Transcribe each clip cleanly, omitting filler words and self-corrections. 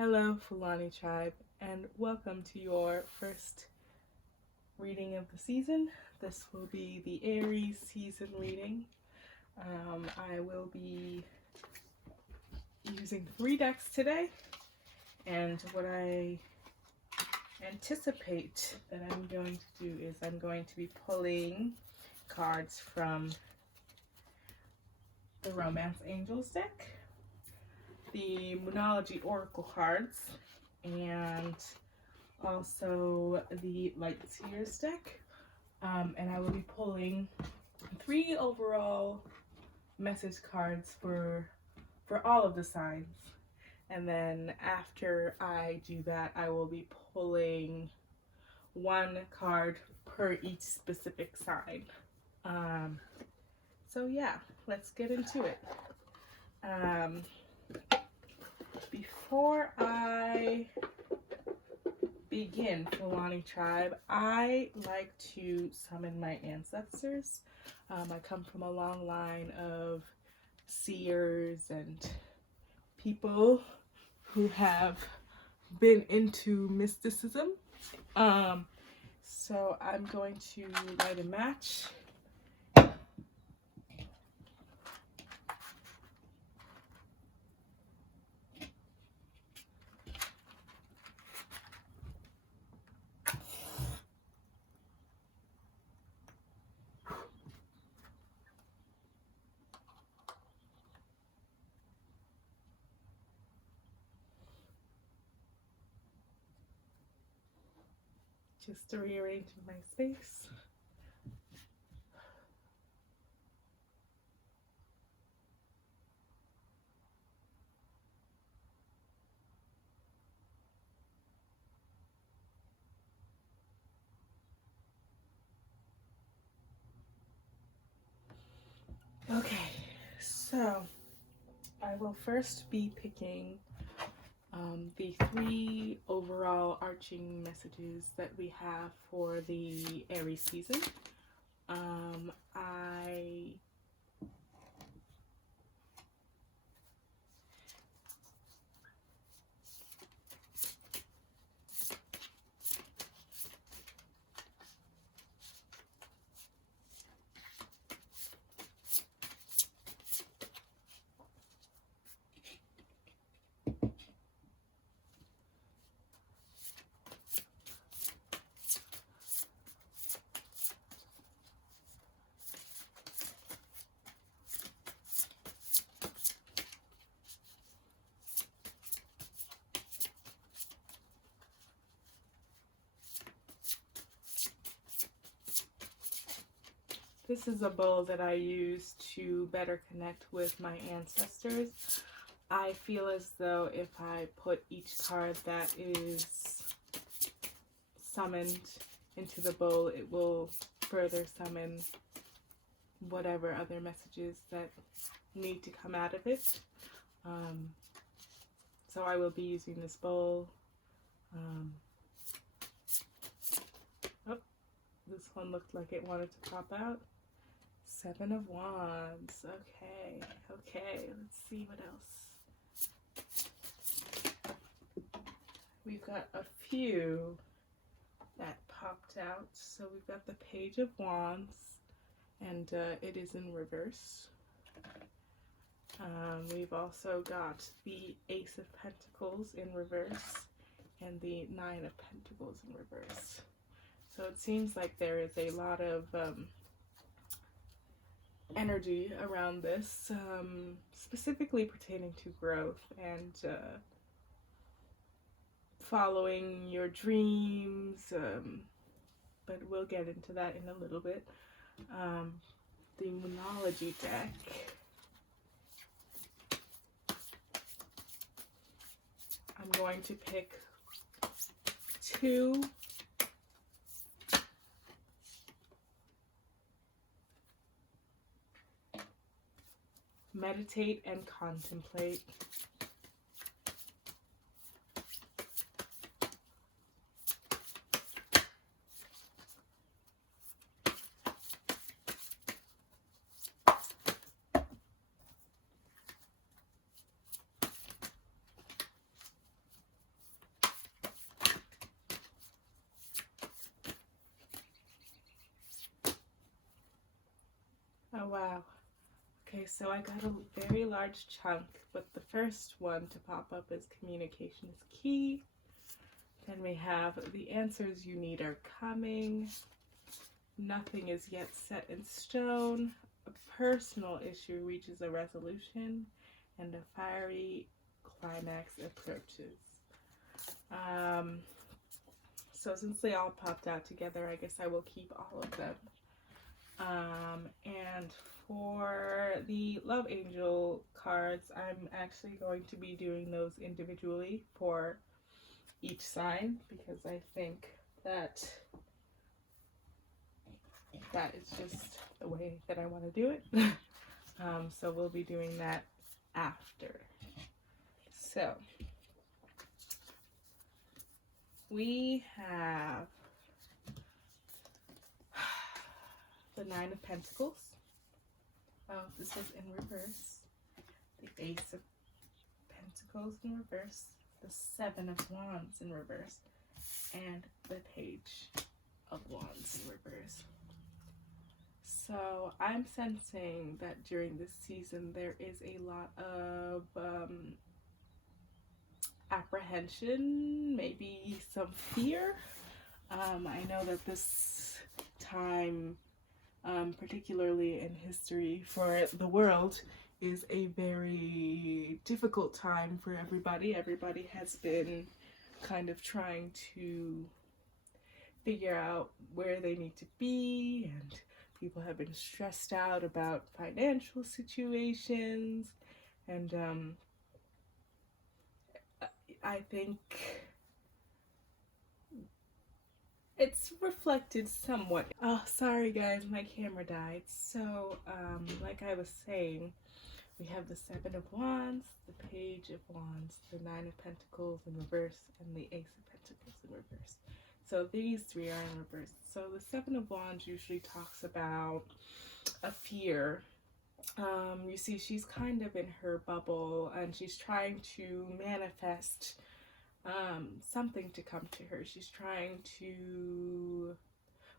Hello, Fulani Tribe, and welcome to your first reading of the season. This will be the Aries season reading. I will be using 3 decks today, and what I anticipate that I'm going to do is I'm going to be pulling cards from the Romance Angels deck, the Moonology Oracle cards, and also the Light Seers deck. And I will be pulling 3 overall message cards for all of the signs. And then after I do that, I will be pulling 1 card per each specific sign. So yeah, let's get into it. Before I begin, Fulani Tribe, I like to summon my ancestors. I come from a long line of seers and people who have been into mysticism. So I'm going to light a match. Just rearranging my space. Okay, so I will first be picking the 3 overall arching messages that we have for the Aries season. I This is a bowl that I use to better connect with my ancestors. I feel as though if I put each card that is summoned into the bowl, it will further summon whatever other messages that need to come out of it. So I will be using this bowl. This one looked like it wanted to pop out. 7 of Wands. Okay, let's see what else. We've got a few that popped out. So we've got the Page of Wands, and it is in reverse. We've also got the Ace of Pentacles in reverse and the 9 of Pentacles in reverse. So it seems like there is a lot of energy around this, specifically pertaining to growth and following your dreams, but we'll get into that in a little bit. The Moonology deck. I'm going to pick 2 meditate and contemplate. wow. Okay, so I got a very large chunk, but the first one to pop up is communication is key. Then we have the answers you need are coming. Nothing is yet set in stone. A personal issue reaches a resolution, and a fiery climax approaches. So since they all popped out together, I guess I will keep all of them. And for the Love Angel cards, I'm actually going to be doing those individually for each sign, because I think that is just the way that I want to do it. So we'll be doing that after. So we have the Nine of Pentacles. Oh, this is in reverse. The Ace of Pentacles in reverse. The Seven of Wands in reverse. And the Page of Wands in reverse. So I'm sensing that during this season there is a lot of apprehension, maybe some fear. I know that this time, particularly in history for the world, is a very difficult time for everybody. Everybody has been kind of trying to figure out where they need to be, and people have been stressed out about financial situations, and I think it's reflected somewhat. Oh, sorry guys, my camera died. So, like I was saying, we have the Seven of Wands, the Page of Wands, the Nine of Pentacles in reverse, and the Ace of Pentacles in reverse. So these three are in reverse. So the Seven of Wands usually talks about a fear. You see, she's kind of in her bubble, and she's trying to manifest something to come to her. She's trying to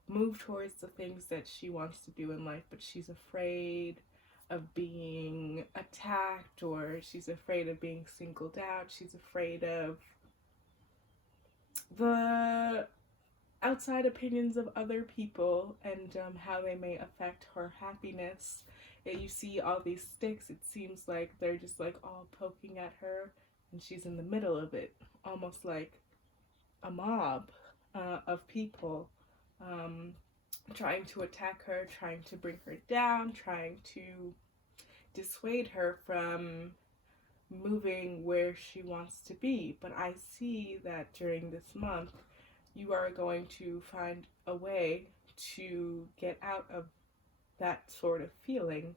move towards the things that she wants to do in life, but she's afraid of being attacked, or she's afraid of being singled out. She's afraid of the outside opinions of other people, and how they may affect her happiness. You see all these sticks, it seems like they're just like all poking at her, and she's in the middle of it, almost like a mob of people trying to attack her, trying to bring her down, trying to dissuade her from moving where she wants to be. But I see that during this month, you are going to find a way to get out of that sort of feeling,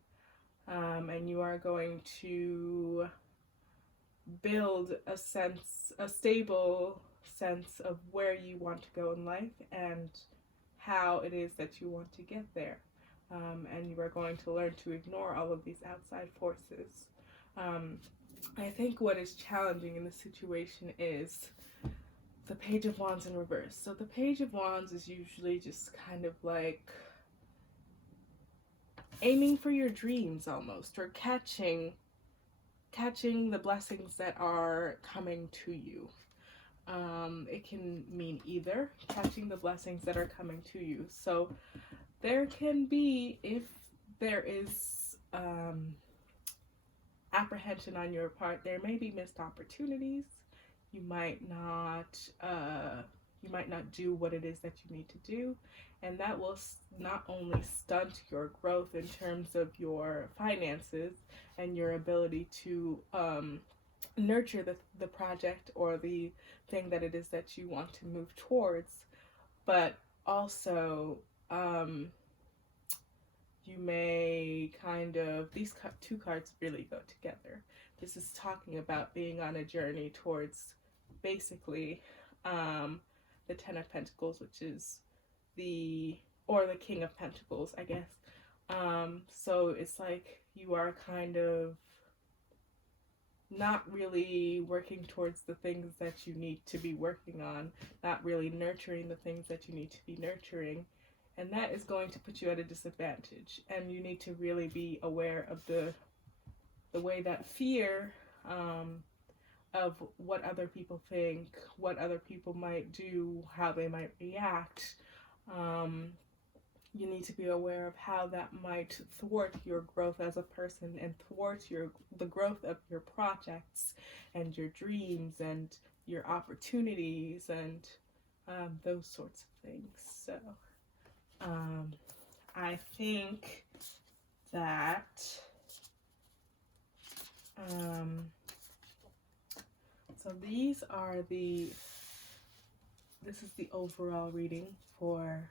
and you are going to build a stable sense of where you want to go in life and how it is that you want to get there, and you are going to learn to ignore all of these outside forces. I think what is challenging in this situation is the Page of Wands in reverse. So the Page of Wands is usually just kind of like aiming for your dreams almost, or catching the blessings that are coming to you. It can mean either, catching the blessings that are coming to you. So there can be, if there is apprehension on your part, there may be missed opportunities. You might not do what it is that you need to do, and that will not only stunt your growth in terms of your finances and your ability to nurture the project or the thing that it is that you want to move towards, but also you may kind of, these two cards really go together. This is talking about being on a journey towards basically the Ten of Pentacles, which is the King of Pentacles, I guess. So it's like you are kind of not really working towards the things that you need to be working on, not really nurturing the things that you need to be nurturing. And that is going to put you at a disadvantage. And you need to really be aware of the way that fear of what other people think, what other people might do, how they might react. You need to be aware of how that might thwart your growth as a person and thwart the growth of your projects and your dreams and your opportunities and those sorts of things. So I think that so this is the overall reading for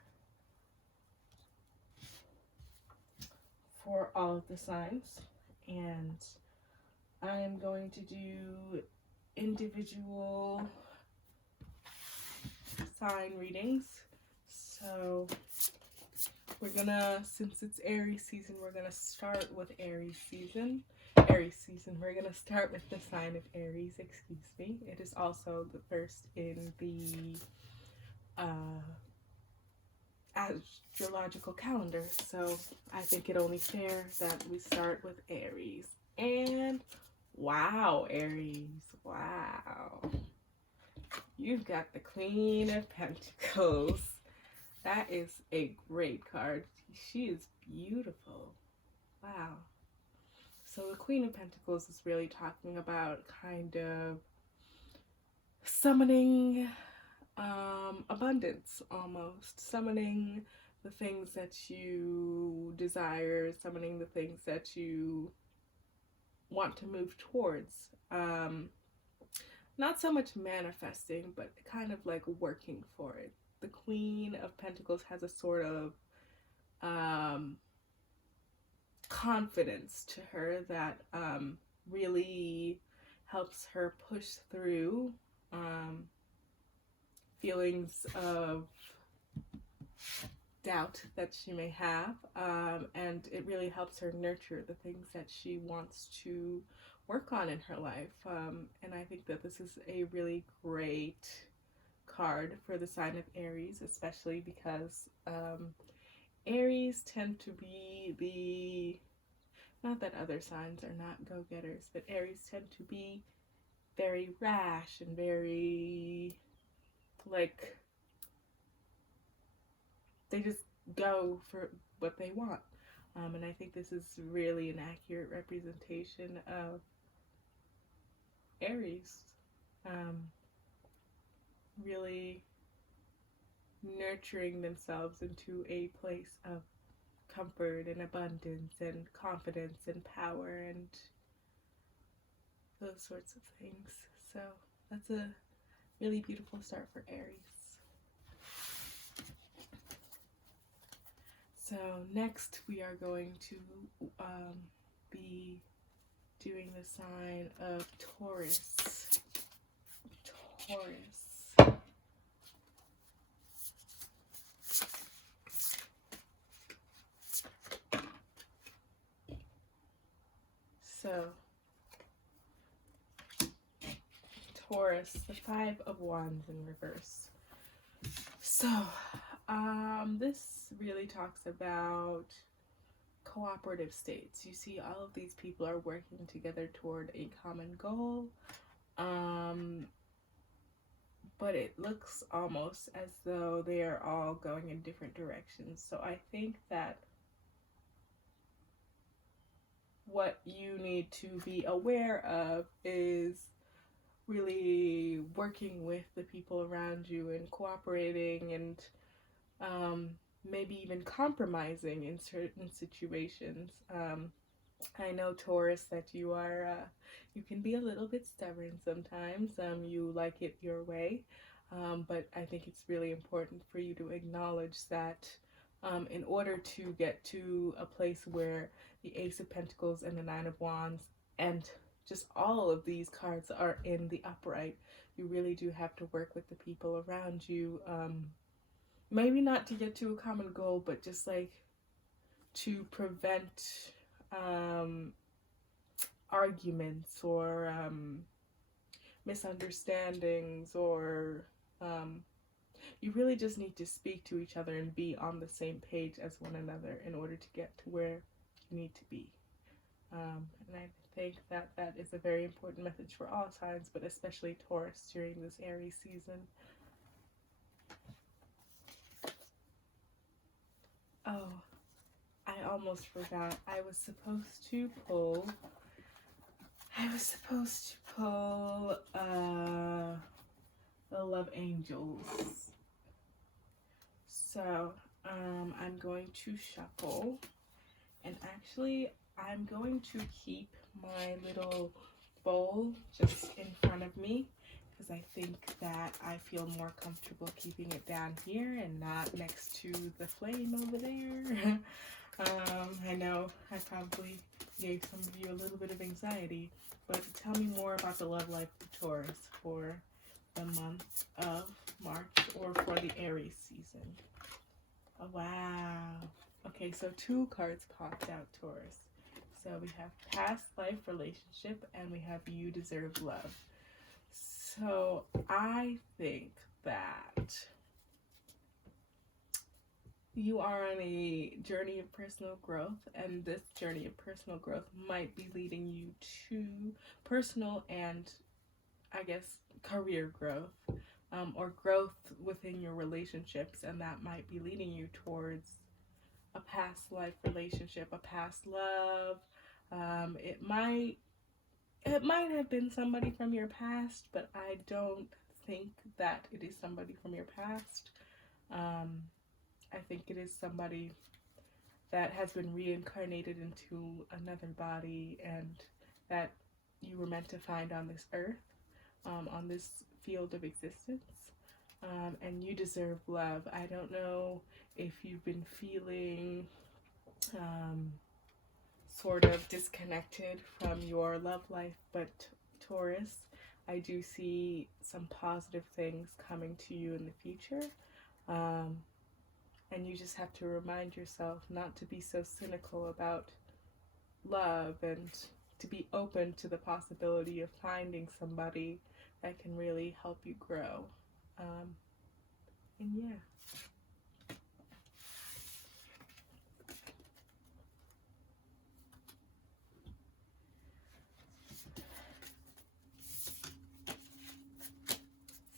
all of the signs, and I am going to do individual sign readings. So we're gonna, since it's Aries season, we're gonna start with Aries season. We're gonna start with the sign of Aries, excuse me. It is also the first in the astrological calendar, so I think it only fair that we start with Aries. And wow, Aries, wow, you've got the Queen of Pentacles. That is a great card. She is beautiful. Wow. So the Queen of Pentacles is really talking about kind of summoning abundance, almost summoning the things that you desire, summoning the things that you want to move towards. Not so much manifesting, but kind of like working for it. The Queen of Pentacles has a sort of confidence to her that really helps her push through feelings of doubt that she may have, and it really helps her nurture the things that she wants to work on in her life. And I think that this is a really great card for the sign of Aries, especially because Aries tend to be not that other signs are not go-getters, but Aries tend to be very rash and very, like, they just go for what they want. And I think this is really an accurate representation of Aries. Really nurturing themselves into a place of comfort and abundance and confidence and power and those sorts of things. So that's a really beautiful start for Aries. So next we are going to be doing the sign of Taurus. So, Taurus, the Five of Wands in reverse. So, this really talks about cooperative states. You see, all of these people are working together toward a common goal, but it looks almost as though they are all going in different directions. So I think that what you need to be aware of is really working with the people around you and cooperating and maybe even compromising in certain situations. I know, Taurus, that you can be a little bit stubborn sometimes. You like it your way, but I think it's really important for you to acknowledge that in order to get to a place where the Ace of Pentacles and the Nine of Wands and just all of these cards are in the upright, you really do have to work with the people around you. Maybe not to get to a common goal, but just like to prevent arguments or misunderstandings or you really just need to speak to each other and be on the same page as one another in order to get to where you need to be. And I think that that is a very important message for all signs, but especially Taurus during this Aries season. Oh, I almost forgot. I was supposed to pull the Love Angels. So, I'm going to shuffle, and actually I'm going to keep my little bowl just in front of me because I think that I feel more comfortable keeping it down here and not next to the flame over there. I know I probably gave some of you a little bit of anxiety, but tell me more about the love life of Taurus for the month of March or for the Aries season. Oh, wow. Okay, so 2 cards popped out, Taurus. So we have past life relationship and we have you deserve love. So I think that you are on a journey of personal growth, and this journey of personal growth might be leading you to personal and, I guess, career growth, or growth within your relationships, and that might be leading you towards a past life relationship, a past love. It might have been somebody from your past, but I don't think that it is somebody from your past. I think it is somebody that has been reincarnated into another body and that you were meant to find on this earth, on this field of existence. And you deserve love. I don't know if you've been feeling sort of disconnected from your love life, but Taurus, I do see some positive things coming to you in the future. And you just have to remind yourself not to be so cynical about love and to be open to the possibility of finding somebody that can really help you grow. And yeah.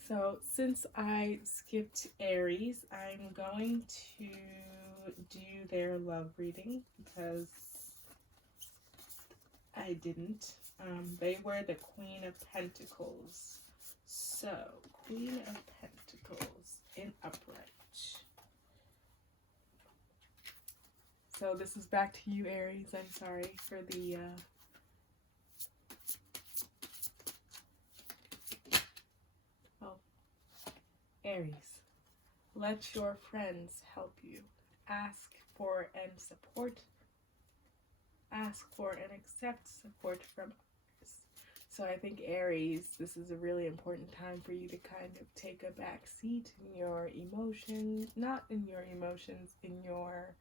So since I skipped Aries, I'm going to do their love reading because I didn't. They were the Queen of Pentacles. So, Queen of Pentacles in upright. So this is back to you, Aries. I'm sorry for the Aries, let your friends help you. Ask for and accept support from others. So I think Aries, this is a really important time for you to kind of take a back seat in your emotions, not in your emotions, in your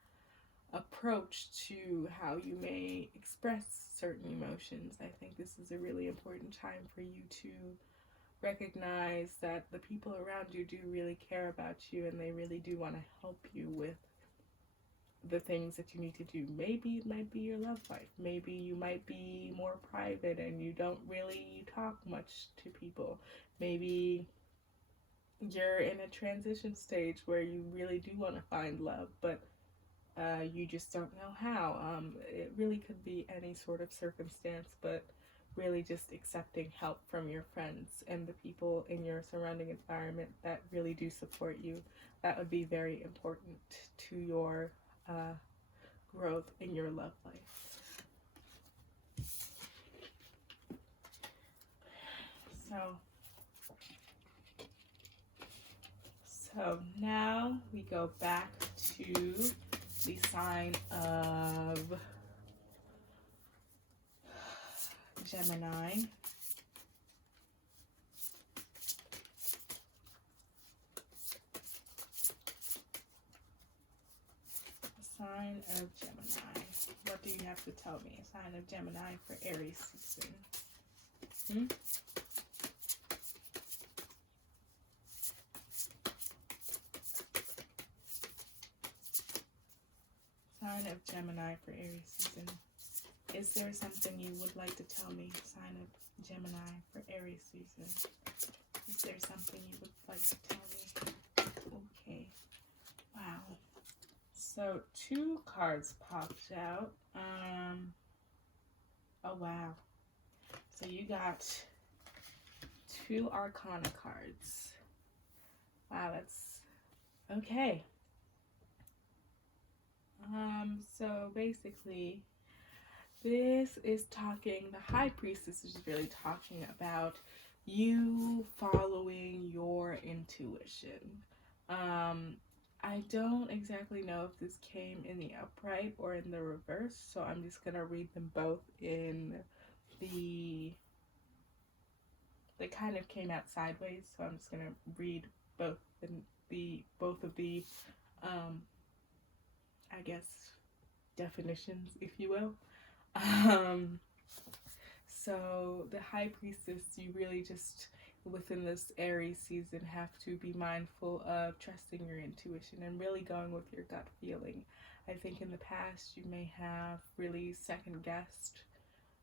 approach to how you may express certain emotions. I think this is a really important time for you to recognize that the people around you do really care about you and they really do want to help you with the things that you need to do. Maybe it might be your love life. Maybe you might be more private and you don't really talk much to people. Maybe you're in a transition stage where you really do want to find love, but you just don't know how. It really could be any sort of circumstance, but really just accepting help from your friends and the people in your surrounding environment that really do support you. That would be very important to your growth in your love life. So now we go back to the sign of Gemini. Sign of Gemini. What do you have to tell me? A sign of Gemini for Aries season. Sign of Gemini for Aries season. Is there something you would like to tell me? Sign of Gemini for Aries season. Is there something you would like to tell me? Okay. Wow. So 2 cards popped out. Oh wow. So you got 2 Arcana cards. Wow, that's okay. So basically, this is talking, the High Priestess is really talking about you following your intuition. I don't exactly know if this came in the upright or in the reverse, so I'm just going to read them both in they kind of came out sideways, so I'm just going to read both of the I guess definitions, if you will. So the High Priestess, you really just within this Aries season have to be mindful of trusting your intuition and really going with your gut feeling. I think in the past you may have really second guessed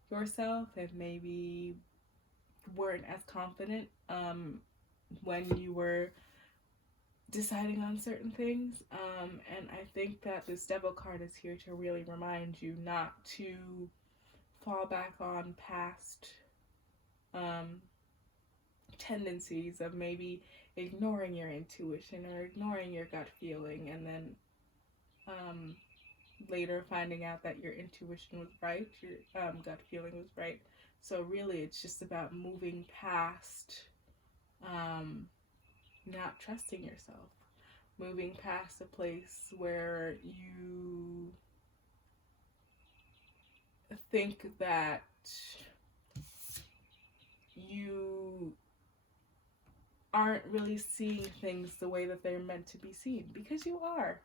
yourself and maybe weren't as confident when you were deciding on certain things, and I think that this Devil card is here to really remind you not to fall back on past tendencies of maybe ignoring your intuition or ignoring your gut feeling, and then later finding out that your intuition was right, your gut feeling was right. So really it's just about moving past not trusting yourself, moving past a place where you think that you aren't really seeing things the way that they're meant to be seen, because you are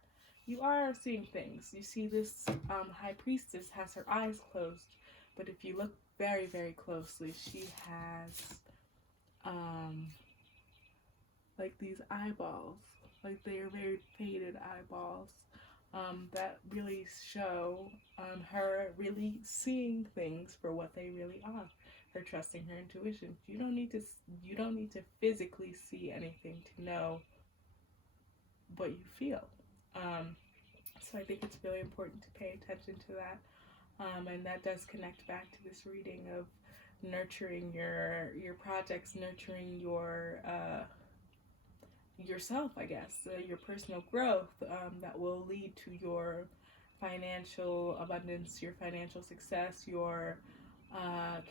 seeing things. You see this High Priestess has her eyes closed, but if you look very, very closely, she has like these eyeballs, like they are very faded eyeballs that really show her really seeing things for what they really are. Her trusting her intuition. You don't need to physically see anything to know what you feel. So I think it's really important to pay attention to that, and that does connect back to this reading of nurturing your projects, nurturing your yourself, I guess, your personal growth that will lead to your financial abundance, your financial success, your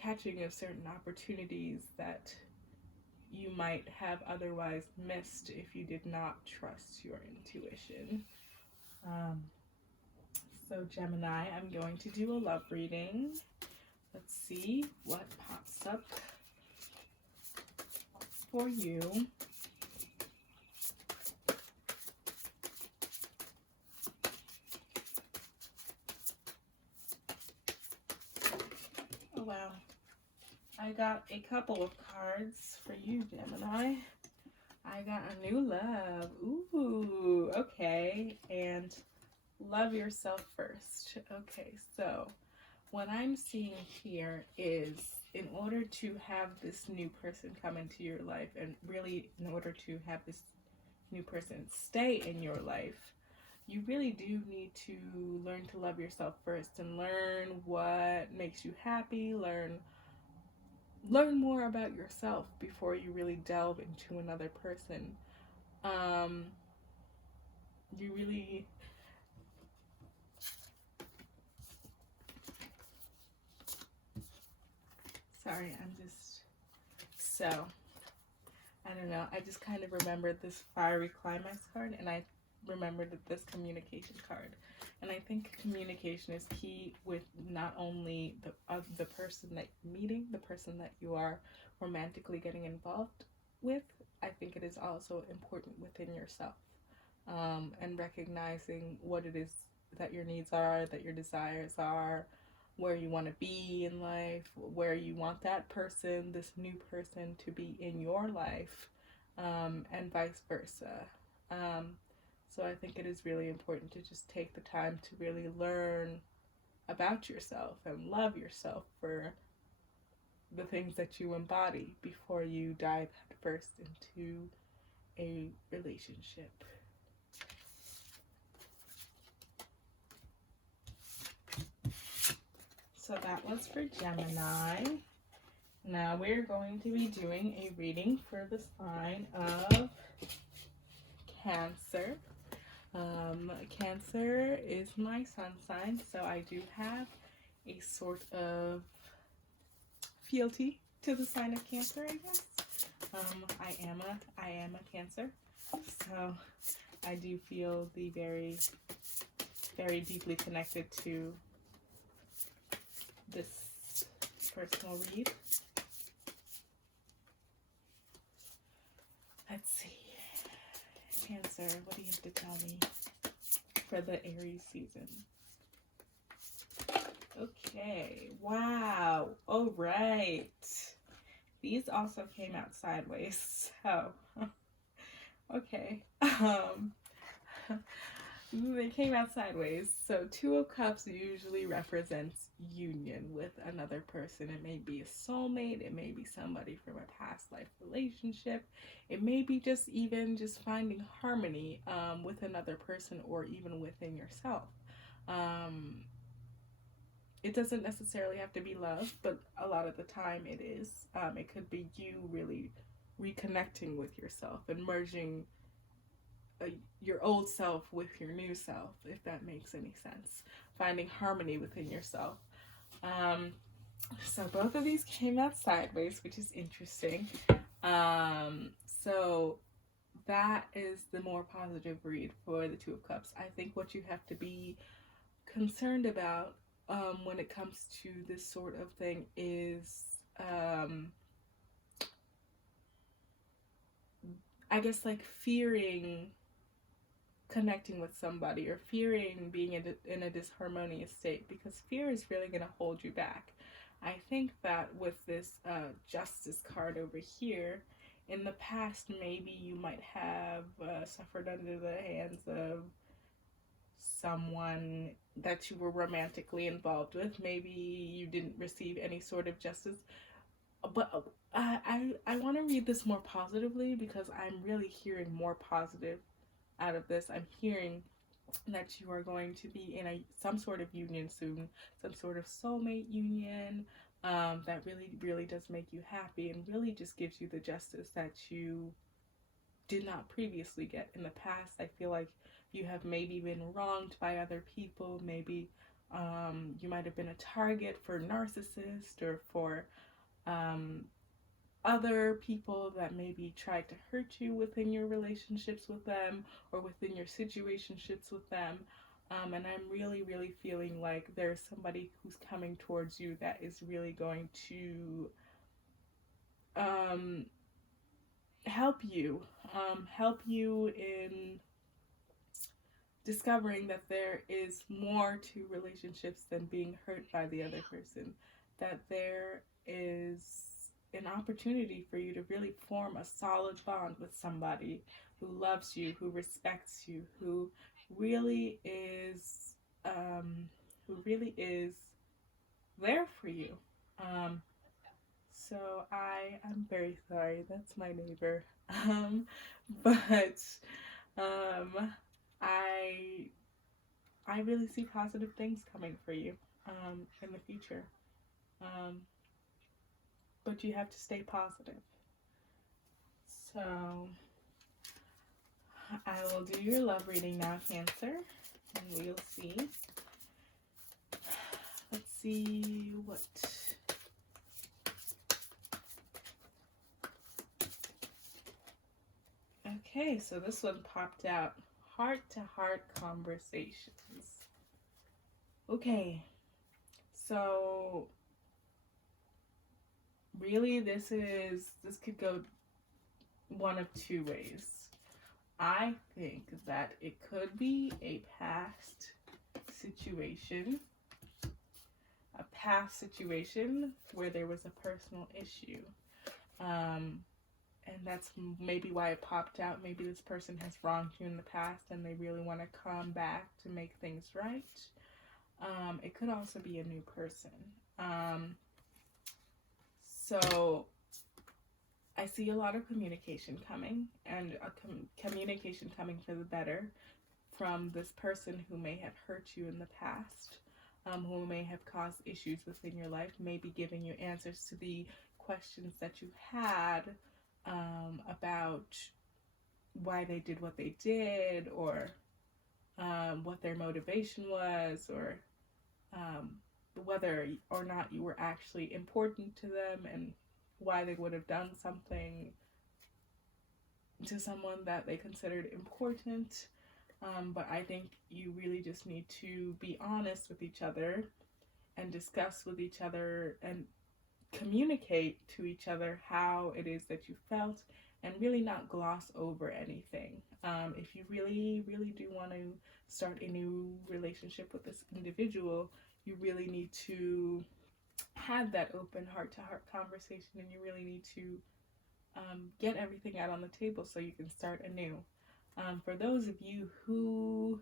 catching of certain opportunities that you might have otherwise missed if you did not trust your intuition. So Gemini, I'm going to do a love reading. Let's see what pops up for you. Oh wow. I got a couple of cards for you, Gemini. I got a new love. Ooh, okay. And love yourself first. Okay, so what I'm seeing here is in order to have this new person come into your life, and really in order to have this new person stay in your life, you really do need to learn to love yourself first and learn what makes you happy, learn more about yourself before you really delve into another person. You really sorry, I'm just so I don't know, I just kind of remembered this fiery climax card, and I remembered this communication card. And I think communication is key with not only the person that you're meeting, the person that you are romantically getting involved with. I think it is also important within yourself, and recognizing what it is that your needs are, that your desires are, where you want to be in life, where you want that person, this new person, to be in your life, and vice versa. So I think it is really important to just take the time to really learn about yourself and love yourself for the things that you embody before you dive headfirst into a relationship. So that was for Gemini. Now we're going to be doing a reading for the sign of Cancer. Cancer is my sun sign, so I do have a sort of fealty to the sign of Cancer, I guess. I am a Cancer, so I do feel the very, very deeply connected to this personal read. Let's see. Cancer, what do you have to tell me for the Aries season? Okay, wow, all right. These also came out sideways, so, okay. They came out sideways. So Two of Cups usually represents union with another person. It may be a soulmate. It may be somebody from a past life relationship. It may be just finding harmony with another person or even within yourself. It doesn't necessarily have to be love, but a lot of the time it is. It could be you really reconnecting with yourself and merging your old self with your new self, if that makes any sense. Finding harmony within yourself. So both of these came out sideways, which is interesting. So that is the more positive read for the Two of Cups. I think what you have to be concerned about when it comes to this sort of thing is I guess like fearing connecting with somebody or fearing being in a disharmonious state, because fear is really going to hold you back. I think that with this Justice card over here, in the past maybe you might have suffered under the hands of someone that you were romantically involved with. Maybe you didn't receive any sort of justice. But I want to read this more positively, because I'm really hearing more positive out of this. I'm hearing that you are going to be in some sort of union soon, some sort of soulmate union that really, really does make you happy and really just gives you the justice that you did not previously get in the past. I feel like you have maybe been wronged by other people. Maybe you might have been a target for narcissists or for other people that maybe tried to hurt you within your relationships with them or within your situationships with them. And I'm really, really feeling like there's somebody who's coming towards you that is really going to help you in discovering that there is more to relationships than being hurt by the other person, that there is an opportunity for you to really form a solid bond with somebody who loves you, who respects you, who really is there for you. So I'm very sorry, that's my neighbor. But I really see positive things coming for you in the future. But you have to stay positive. So I will do your love reading now, Cancer, and we'll see. Let's see what. Okay, so this one popped out. Heart-to-heart conversations. Okay, so really this could go one of two ways. I think that it could be a past situation where there was a personal issue. and that's maybe why it popped out. Maybe this person has wronged you in the past and they really want to come back to make things right. It could also be a new person. So I see a lot of communication coming, and communication coming for the better from this person who may have hurt you in the past, who may have caused issues within your life, maybe giving you answers to the questions that you had about why they did what they did, or what their motivation was, or whether or not you were actually important to them, and why they would have done something to someone that they considered important. But I think you really just need to be honest with each other and discuss with each other and communicate to each other how it is that you felt, and really not gloss over anything. If you really, really do want to start a new relationship with this individual, you really need to have that open heart-to-heart conversation, and you really need to get everything out on the table so you can start anew. For those of you who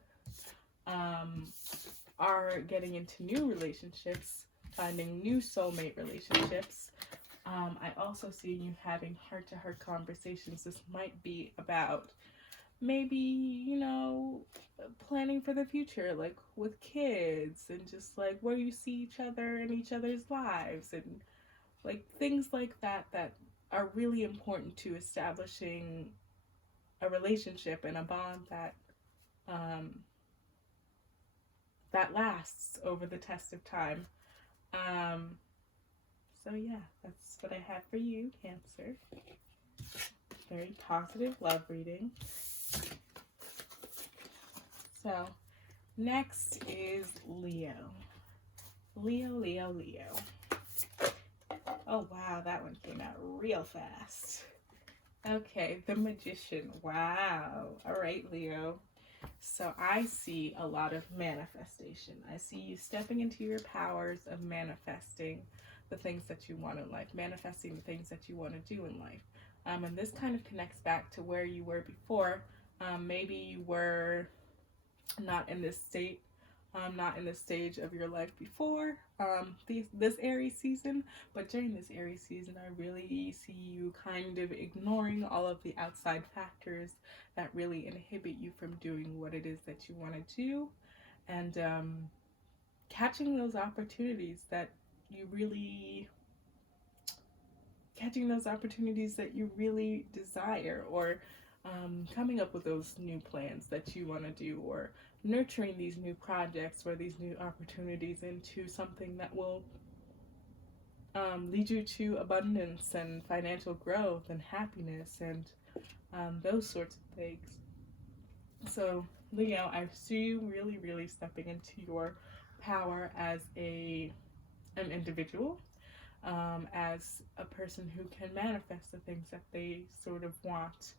are getting into new relationships, finding new soulmate relationships, I also see you having heart-to-heart conversations. This might be about maybe, you know, planning for the future, like with kids, and just like where you see each other in each other's lives, and like things like that that are really important to establishing a relationship and a bond that that lasts over the test of time. So yeah, that's what I have for you, Cancer. Very positive love reading. So next is Leo. Leo. Oh wow, that one came out real fast. Okay, the Magician. Wow. All right, Leo. So I see a lot of manifestation. I see you stepping into your powers of manifesting the things that you want in life, manifesting the things that you want to do in life. And this kind of connects back to where you were before. Maybe you were not in this state, not in this stage of your life before this Aries season, but during this Aries season, I really see you kind of ignoring all of the outside factors that really inhibit you from doing what it is that you want to do, and catching those opportunities that you really desire, or coming up with those new plans that you want to do, or nurturing these new projects or these new opportunities into something that will lead you to abundance and financial growth and happiness and those sorts of things. So Leo, I see you really, really stepping into your power as an individual, as a person who can manifest the things that they sort of want,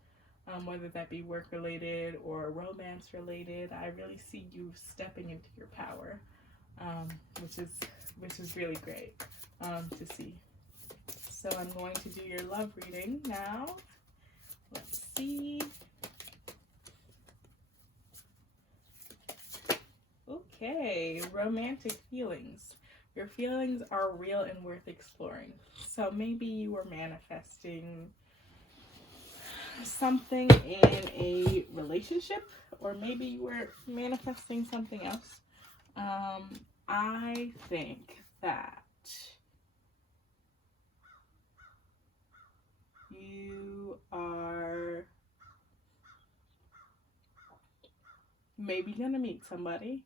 whether that be work related or romance related. I really see you stepping into your power, which is really great to see. So I'm going to do your love reading now. Let's see. Okay, romantic feelings. Your feelings are real and worth exploring. So maybe you were manifesting something in a relationship, or maybe you were manifesting something else. I think that you are maybe gonna meet somebody,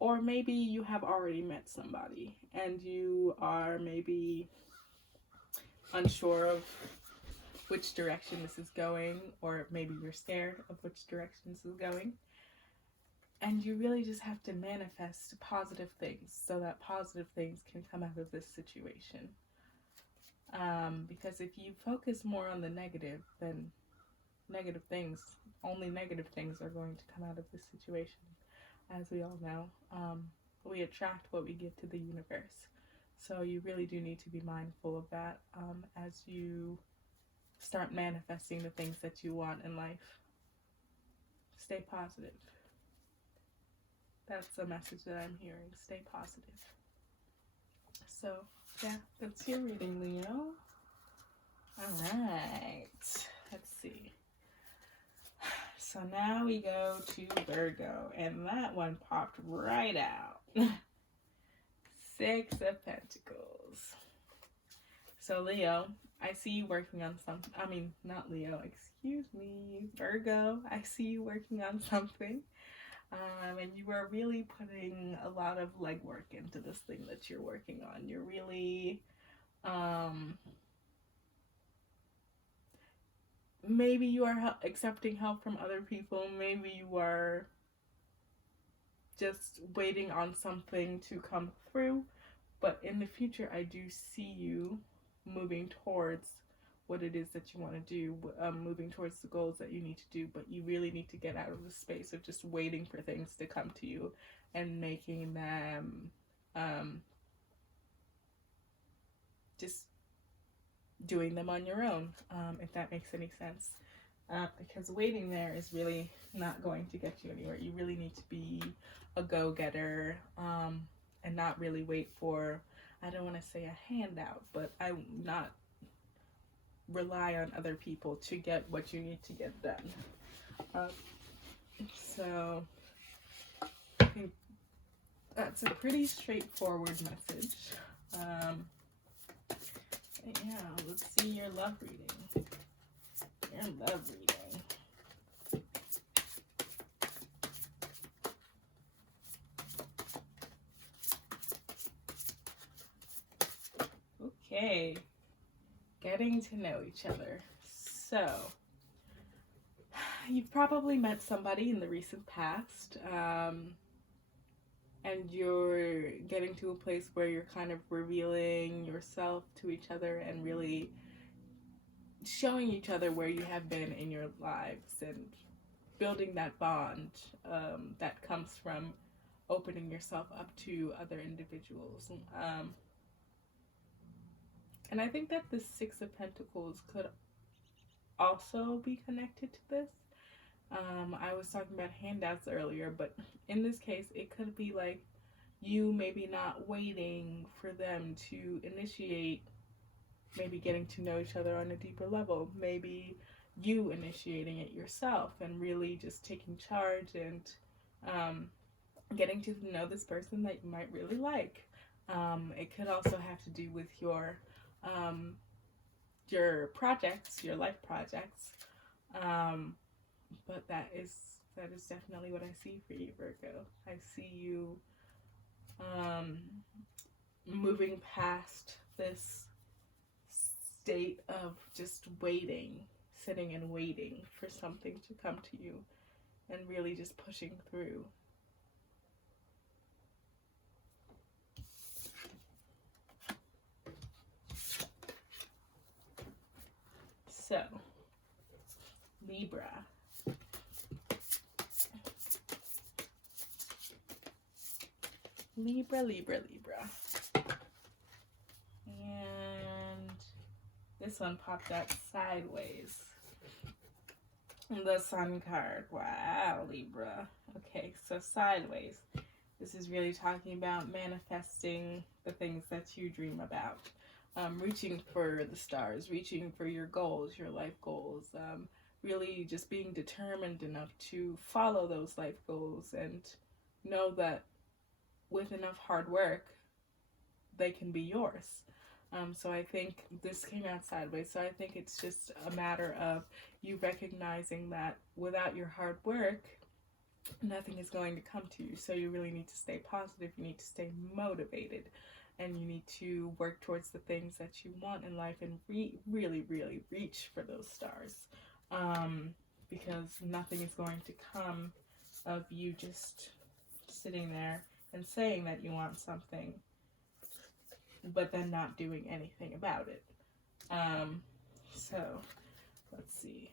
or maybe you have already met somebody and you are maybe unsure of which direction this is going, or maybe you're scared of which direction this is going. And you really just have to manifest positive things so that positive things can come out of this situation. Because if you focus more on the negative, then only negative things are going to come out of this situation. As we all know, we attract what we give to the universe. So you really do need to be mindful of that as you start manifesting the things that you want in life. Stay positive. That's the message that I'm hearing. Stay positive. So, yeah, that's your reading, Leo. Alright. Let's see. So now we go to Virgo, and that one popped right out. 6 of Pentacles. So Leo, I see you working on something. I mean, not Leo, excuse me, Virgo. I see you working on something. And you are really putting a lot of legwork into this thing that you're working on. You're really, maybe you are accepting help from other people. Maybe you are just waiting on something to come through. But in the future, I do see you moving towards what it is that you want to do, moving towards the goals that you need to do, but you really need to get out of the space of just waiting for things to come to you and making them just doing them on your own, if that makes any sense. Because waiting there is really not going to get you anywhere. You really need to be a go-getter, and not really wait for, I don't want to say a handout, but I not rely on other people to get what you need to get done. So I think that's a pretty straightforward message. Yeah, let's see your love reading. Your love reading. Okay. Getting to know each other. So, you've probably met somebody in the recent past, and you're getting to a place where you're kind of revealing yourself to each other and really showing each other where you have been in your lives and building that bond that comes from opening yourself up to other individuals. And I think that the 6 of Pentacles could also be connected to this. I was talking about handouts earlier, but in this case, it could be like you maybe not waiting for them to initiate, maybe getting to know each other on a deeper level. Maybe you initiating it yourself and really just taking charge and getting to know this person that you might really like. It could also have to do with your projects, your life projects, but that is definitely what I see for you, Virgo. I see you moving past this state of just waiting, sitting and waiting for something to come to you, and really just pushing through. So, Libra. Libra. And this one popped out sideways. The Sun card. Wow, Libra. Okay, so sideways. This is really talking about manifesting the things that you dream about. Reaching for the stars, reaching for your goals, your life goals, really just being determined enough to follow those life goals and know that with enough hard work, they can be yours. So I think this came out sideways. So I think it's just a matter of you recognizing that without your hard work, nothing is going to come to you. So you really need to stay positive. You need to stay motivated. And you need to work towards the things that you want in life and really, really reach for those stars. Because nothing is going to come of you just sitting there and saying that you want something, but then not doing anything about it. So, let's see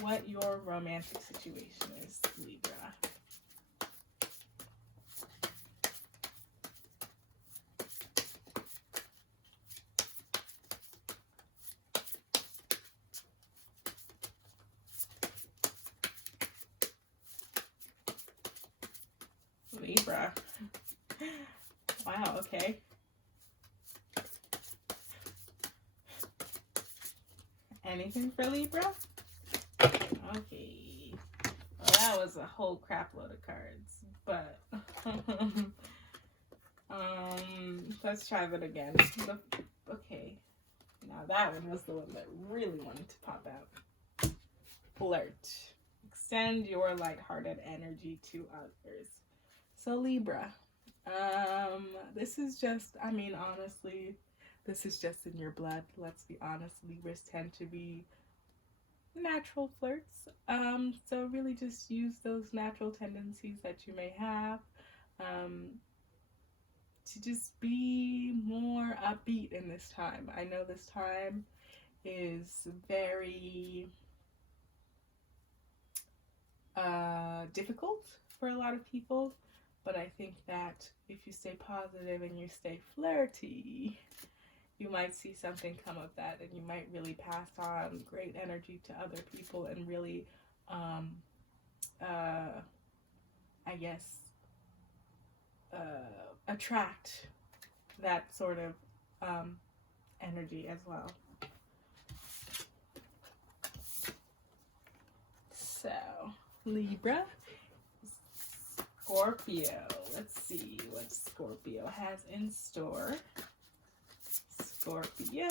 what your romantic situation is, Libra. Libra. Wow, okay. Anything for Libra? Okay. Well, that was a whole crap load of cards. But let's try that again. Okay. Now that one was the one that really wanted to pop out. Flirt. Extend your lighthearted energy to others. So Libra. This is just, I mean, honestly, this is just in your blood. Let's be honest. Libras tend to be natural flirts. So really just use those natural tendencies that you may have. To just be more upbeat in this time. I know this time is very difficult for a lot of people, but I think that if you stay positive and you stay flirty, you might see something come of that, and you might really pass on great energy to other people and really, I guess, attract that sort of energy as well. So, Libra, Scorpio. Let's see what Scorpio has in store. Scorpio.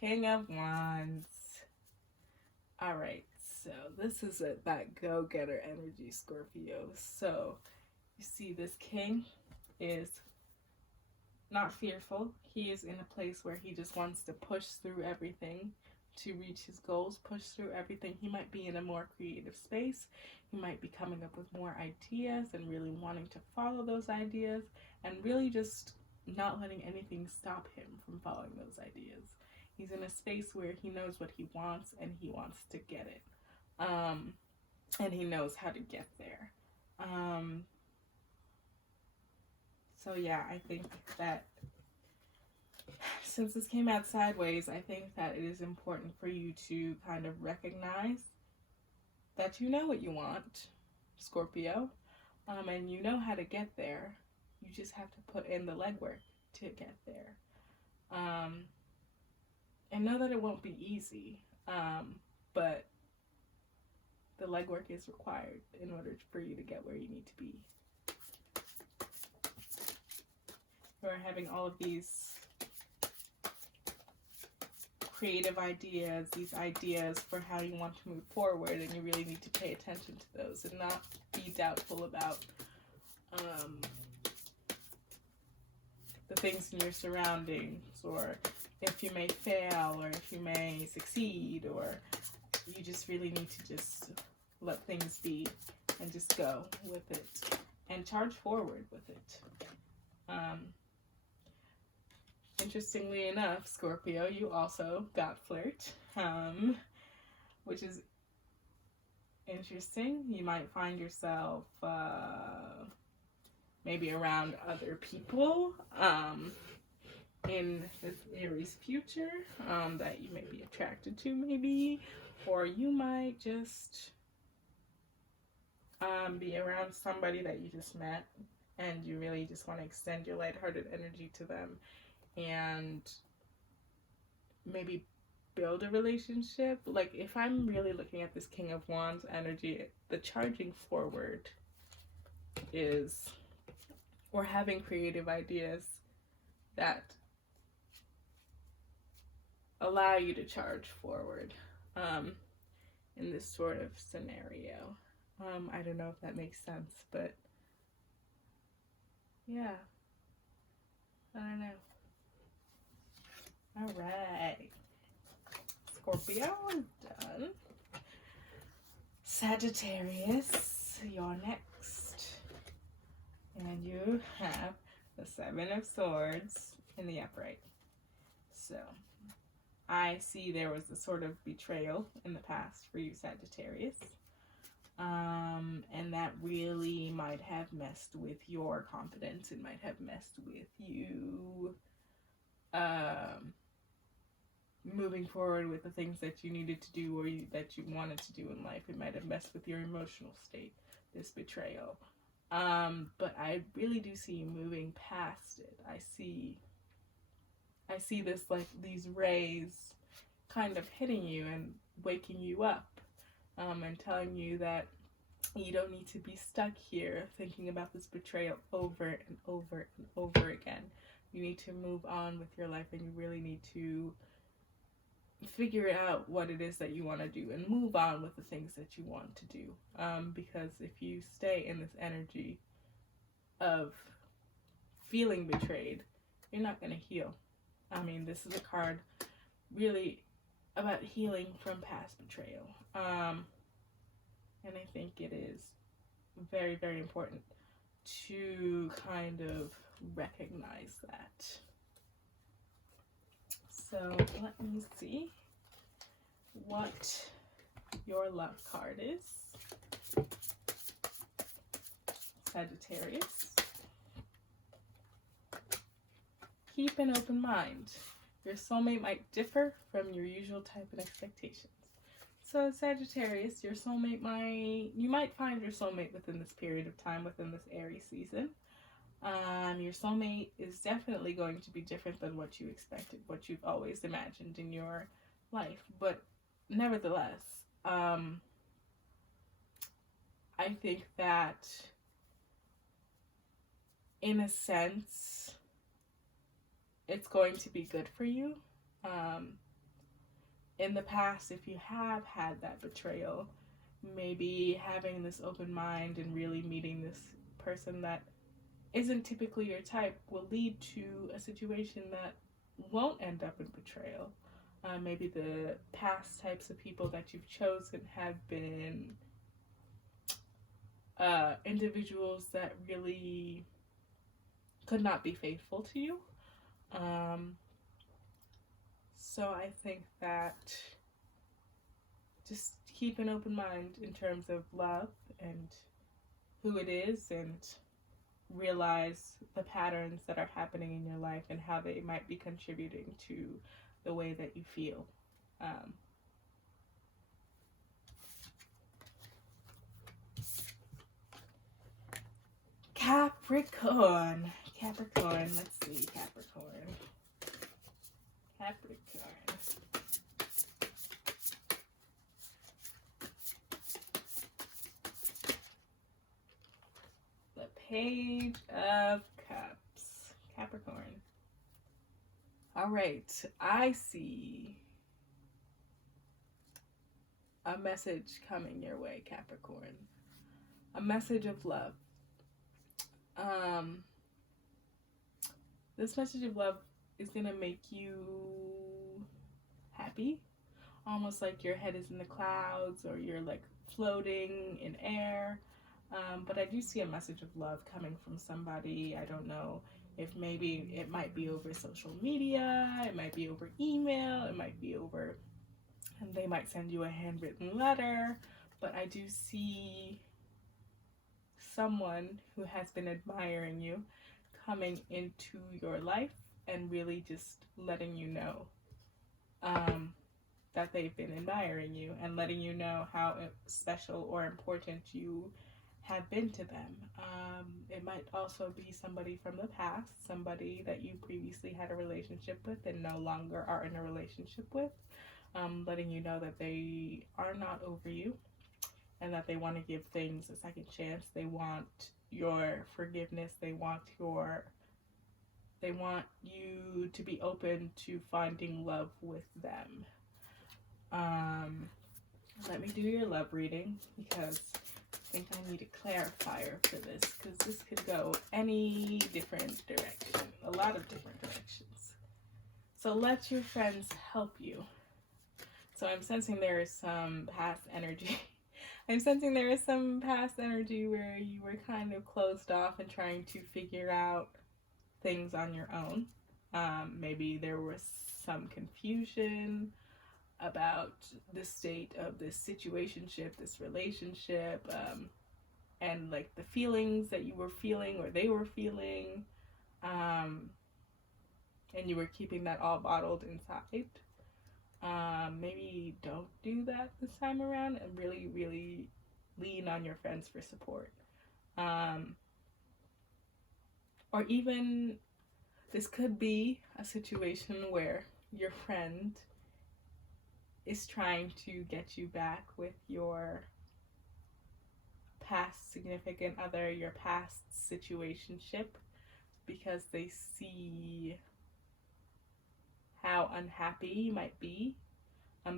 King of Wands. All right, so this is that go-getter energy, Scorpio. So you see this king is not fearful. He is in a place where he just wants to push through everything to reach his goals, push through everything. He might be in a more creative space. He might be coming up with more ideas and really wanting to follow those ideas and really just not letting anything stop him from following those ideas. He's in a space where he knows what he wants and he wants to get it. And he knows how to get there. So yeah, I think that since this came out sideways, I think that it is important for you to kind of recognize that you know what you want, Scorpio, and you know how to get there. You just have to put in the legwork to get there. And know that it won't be easy, but the legwork is required in order for you to get where you need to be. You're having all of these creative ideas, these ideas for how you want to move forward, and you really need to pay attention to those and not be doubtful about the things in your surroundings, or if you may fail, or if you may succeed, or you just really need to just let things be and just go with it and charge forward with it. Interestingly enough, Scorpio, you also got flirt, which is interesting. You might find yourself maybe around other people in this Aries future that you may be attracted to, maybe, or you might just be around somebody that you just met and you really just want to extend your lighthearted energy to them and maybe build a relationship. Like, if I'm really looking at this King of Wands energy, the charging forward is, or having creative ideas that allow you to charge forward in this sort of scenario. I don't know if that makes sense, but yeah, I don't know. All right, Scorpio is done. Sagittarius, you're next. And you have the Seven of Swords in the upright. So I see there was a sort of betrayal in the past for you, Sagittarius. And that really might have messed with your confidence. It might have messed with you moving forward with the things that you needed to do or that you wanted to do in life. It might have messed with your emotional state, this betrayal. But I really do see you moving past it. I see this, like, these rays kind of hitting you and waking you up, and telling you that you don't need to be stuck here thinking about this betrayal over and over and over again. You need to move on with your life, and you really need to figure out what it is that you want to do and move on with the things that you want to do. Because if you stay in this energy of feeling betrayed, you're not going to heal. I mean, this is a card really about healing from past betrayal. And I think it is very, very important to kind of recognize that. So let me see what your love card is. Sagittarius. Keep an open mind. Your soulmate might differ from your usual type and expectations. So Sagittarius, your soulmate you might find your soulmate within this period of time, within this Aries season. Your soulmate is definitely going to be different than what you expected, what you've always imagined in your life. But nevertheless, I think that in a sense, it's going to be good for you. In the past, if you have had that betrayal, maybe having this open mind and really meeting this person that isn't typically your type will lead to a situation that won't end up in betrayal. Maybe the past types of people that you've chosen have been individuals that really could not be faithful to you. So I think that just keep an open mind in terms of love and who it is, and realize the patterns that are happening in your life and how they might be contributing to the way that you feel. Capricorn. Let's see, Capricorn. The Page of Cups. Capricorn. All right, I see a message coming your way, Capricorn. A message of love. This message of love is going to make you happy, almost like your head is in the clouds or you're like floating in air. But I do see a message of love coming from somebody. I don't know if maybe it might be over social media, it might be over email, it might be over, and they might send you a handwritten letter. But I do see someone who has been admiring you coming into your life and really just letting you know that they've been admiring you and letting you know how special or important you have been to them. It might also be somebody from the past, somebody that you previously had a relationship with and no longer are in a relationship with, letting you know that they are not over you and that they want to give things a second chance. They want your forgiveness. They want you to be open to finding love with them. Let me do your love reading, because I think I need a clarifier for this, because this could go any different direction, a lot of different directions. So let your friends help you. So I'm sensing there is some past energy. I'm sensing there is some past energy where you were kind of closed off and trying to figure out things on your own. Maybe there was some confusion about the state of this situationship, this relationship, and like the feelings that you were feeling or they were feeling, and you were keeping that all bottled inside. maybe don't do that this time around and really, really lean on your friends for support. Or even this could be a situation where your friend is trying to get you back with your past significant other, your past situationship, because they see how unhappy you might be.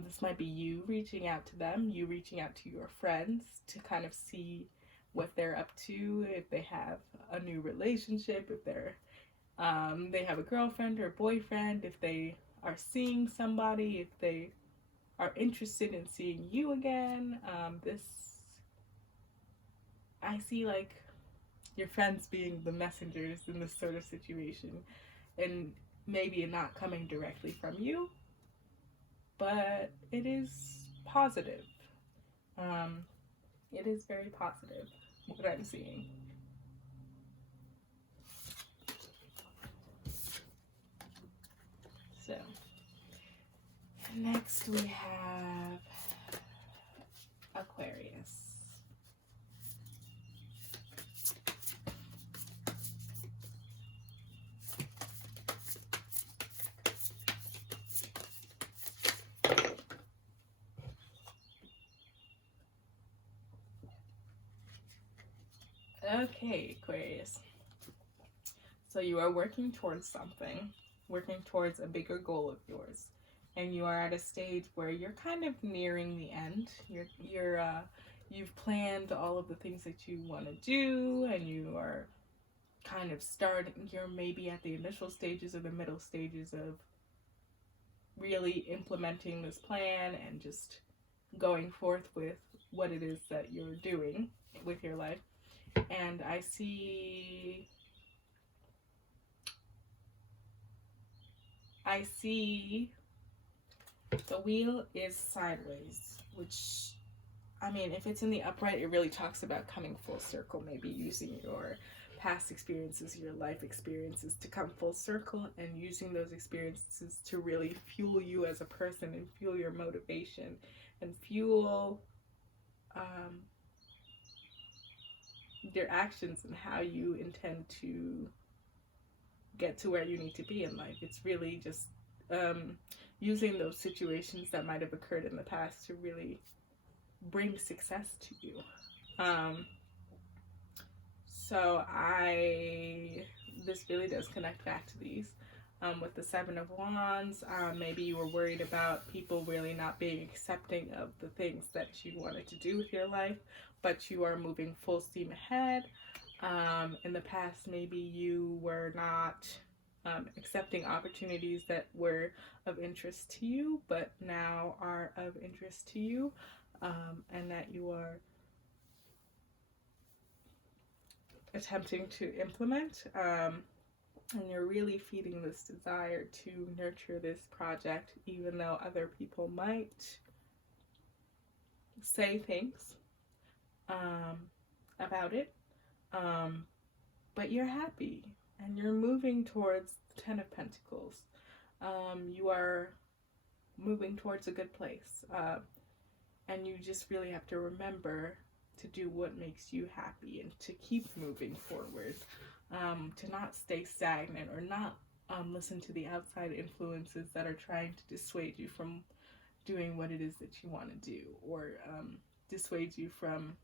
This might be you reaching out to them, you reaching out to your friends to kind of see what they're up to, if they have a new relationship, if they have a girlfriend or boyfriend, if they are seeing somebody, if they are interested in seeing you again. I see like your friends being the messengers in this sort of situation, and maybe not coming directly from you, but it is positive. It is very positive what I'm seeing. So, next we have Aquarius. Okay, Aquarius. So you are working towards something, working towards a bigger goal of yours, and you are at a stage where you're kind of nearing the end. You've planned all of the things that you want to do, and you are kind of starting. You're maybe at the initial stages or the middle stages of really implementing this plan and just going forth with what it is that you're doing with your life. And I see the wheel is sideways, which, I mean, if it's in the upright, it really talks about coming full circle, maybe using your past experiences, your life experiences to come full circle, and using those experiences to really fuel you as a person and fuel your motivation and fuel your actions and how you intend to get to where you need to be in life. It's really just using those situations that might have occurred in the past to really bring success to you. This really does connect back to these. With the Seven of Wands, maybe you were worried about people really not being accepting of the things that you wanted to do with your life, but you are moving full steam ahead. In the past, maybe you were not accepting opportunities that were of interest to you, but now are of interest to you, and that you are attempting to implement. And you're really feeding this desire to nurture this project, even though other people might say things about it. But you're happy and you're moving towards the Ten of Pentacles. You are moving towards a good place. And you just really have to remember to do what makes you happy and to keep moving forward. To not stay stagnant or not listen to the outside influences that are trying to dissuade you from doing what it is that you want to do, or dissuade you from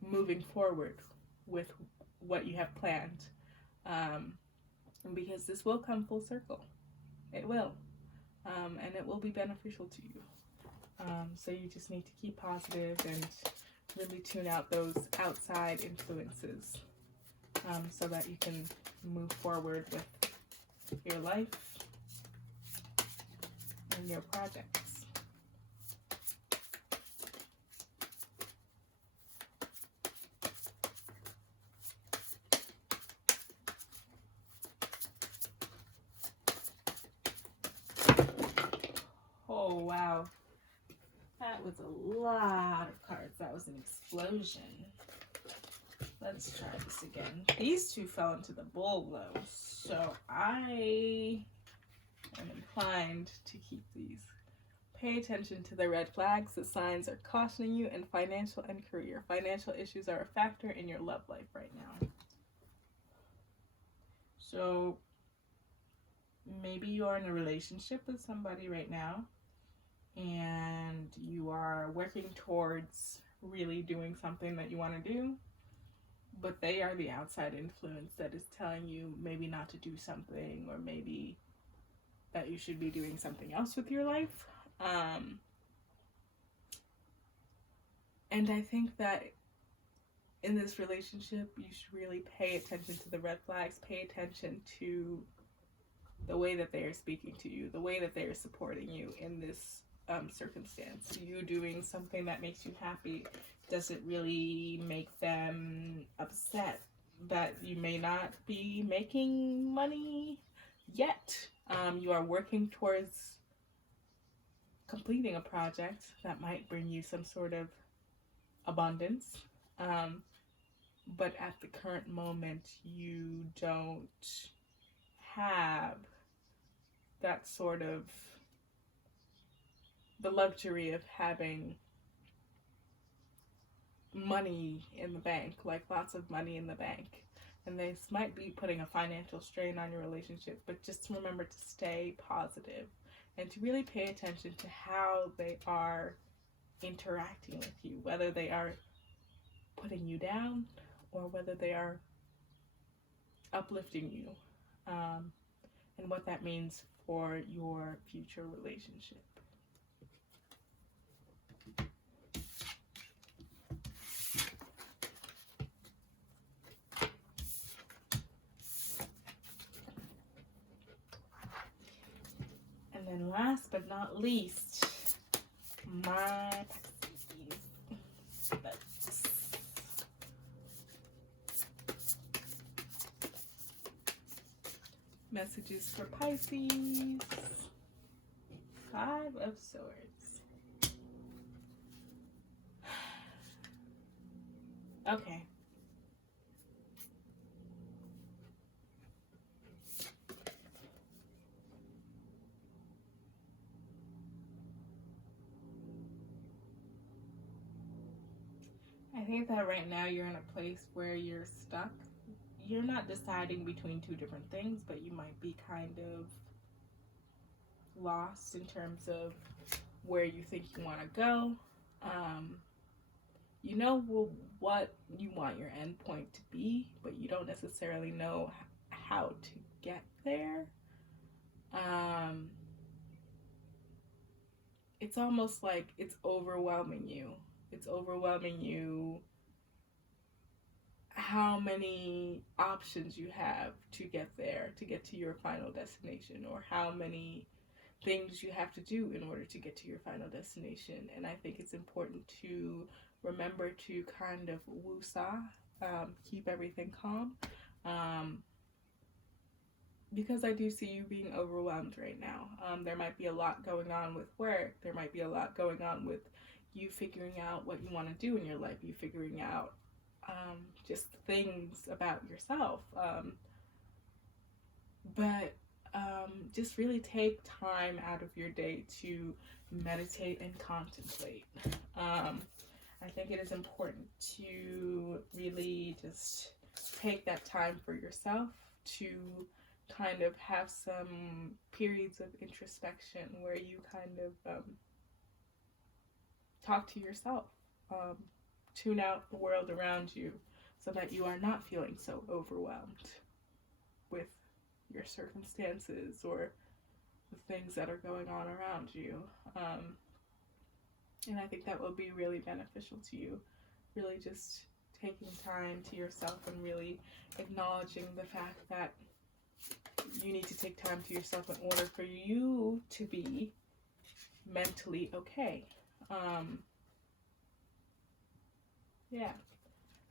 moving forward with what you have planned. Because this will come full circle. It will. And it will be beneficial to you. So you just need to keep positive and really tune out those outside influences, so that you can move forward with your life and your projects. Oh, wow. That was a lot of cards. That was an explosion. Let's try this again. These two fell into the bowl, though. So I I'm inclined to keep these. Pay attention to the red flags. The signs are cautioning you in financial and career. Financial issues are a factor in your love life right now. So maybe you're in a relationship with somebody right now and you are working towards really doing something that you want to do, but they are the outside influence that is telling you maybe not to do something, or maybe that you should be doing something else with your life. And I think that in this relationship, you should really pay attention to the red flags, pay attention to the way that they are speaking to you, the way that they are supporting you in this circumstance. You doing something that makes you happy, does it really make them upset that you may not be making money yet? You are working towards completing a project that might bring you some sort of abundance. But at the current moment, you don't have that sort of the luxury of having money in the bank, like lots of money in the bank. And this might be putting a financial strain on your relationship, but just remember to stay positive and to really pay attention to how they are interacting with you, whether they are putting you down or whether they are uplifting you, and what that means for your future relationship. And then last but not least, my Pisces. Messages for Pisces. 5 of Swords. Okay. I think that right now you're in a place where you're stuck. You're not deciding between two different things, but you might be kind of lost in terms of where you think you want to go. You know what you want your end point to be, but you don't necessarily know how to get there. It's almost like it's overwhelming you. It's overwhelming you how many options you have to get there, to get to your final destination, or how many things you have to do in order to get to your final destination. And I think it's important to remember to kind of woo-saw, keep everything calm, because I do see you being overwhelmed right now. There might be a lot going on with work. There might be a lot going on with you figuring out what you want to do in your life, you figuring out just things about yourself. But just really take time out of your day to meditate and contemplate. I think it is important to really just take that time for yourself, to kind of have some periods of introspection where you kind of talk to yourself, tune out the world around you so that you are not feeling so overwhelmed with your circumstances or the things that are going on around you. And I think that will be really beneficial to you, really just taking time to yourself and really acknowledging the fact that you need to take time to yourself in order for you to be mentally okay. Yeah.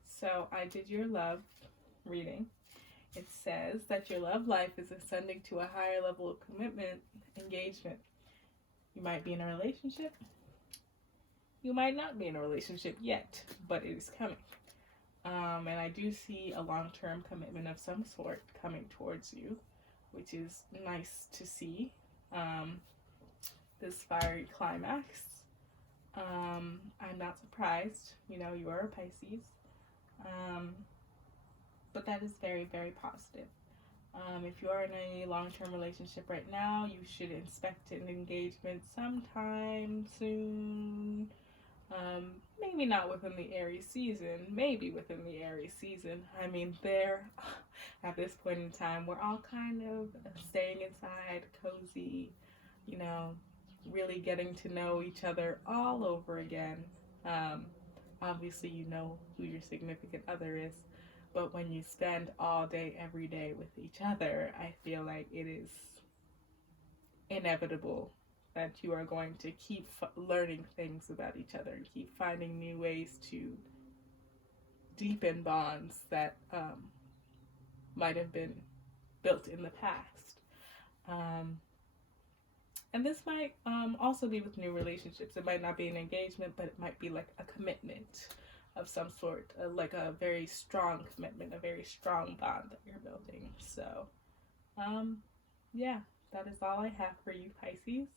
So I did your love reading. It says that your love life is ascending to a higher level of commitment, engagement. You might be in a relationship. You might not be in a relationship yet, but it is coming. And I do see a long-term commitment of some sort coming towards you, which is nice to see. this fiery climax. I'm not surprised, you know, you are a Pisces, but that is very, very positive. If you are in a long-term relationship right now, you should expect an engagement sometime soon. Maybe not within the Aries season, maybe within the Aries season. I mean, at this point in time, we're all kind of staying inside, cozy, you know, really getting to know each other all over again. Obviously, you know who your significant other is, but when you spend all day, every day with each other, I feel like it is inevitable that you are going to keep learning things about each other and keep finding new ways to deepen bonds that might have been built in the past. And this might also be with new relationships. It might not be an engagement, but it might be like a commitment of some sort, like a very strong commitment, a very strong bond that you're building. So, yeah, that is all I have for you, Pisces.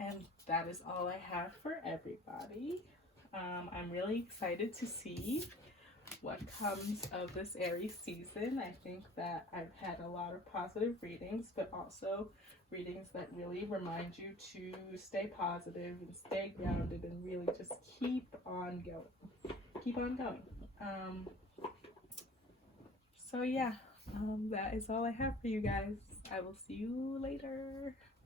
And that is all I have for everybody. I'm really excited to see what comes of this Aries season. I think that I've had a lot of positive readings, but also readings that really remind you to stay positive and stay grounded and really just keep on going. Keep on going. So yeah, that is all I have for you guys. I will see you later.